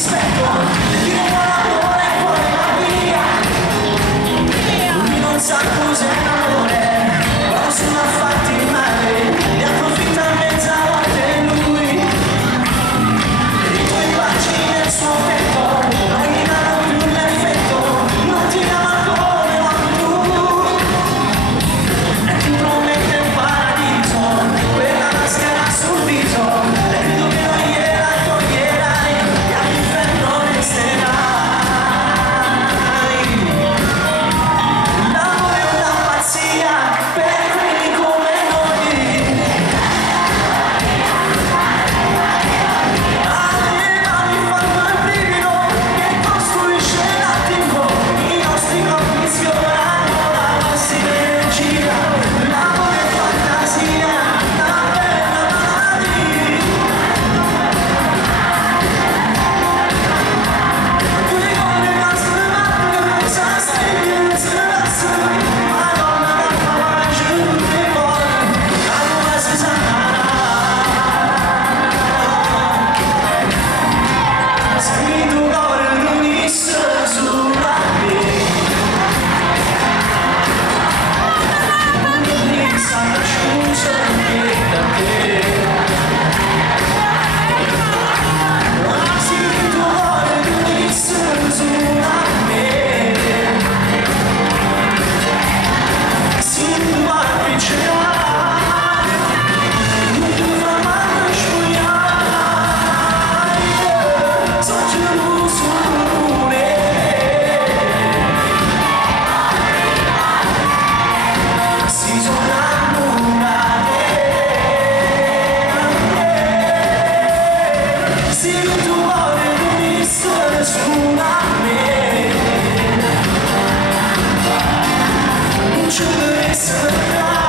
rispetto, dire l'amore e poi va via. Lui non sa cos'è l'amore, quando si m'ha fatti male, ne approfitta mezzanotte lui. I tuoi baci nel suo petto, non gli danno più l'effetto, non ti ama come la tu. E ti promette un paradiso, quella maschera sul viso, e credo che non gliela toglierai, e all'inferno resterai. L'amore è una pazzia per quelli come noi. Aveva mi fanno il brivido che costruisce l'attimo, i nostri corpi sfiorano la nostra energia. L'amore è fantasia, la bella malattia. Due donne trasformate, senza diverse, Madonna da fare giù di voi, la nuova Susanna. Senti tu cuore l'unissimo sulla me, non sa sciuccia che da te. Senti tu cuore l'unissimo sulla me, senti tu cuore c'è, non ti fa mai sciugliare, sono giù su me. Si sono innamorate, se il tuo cuore unisse sulla me, non ci deve essere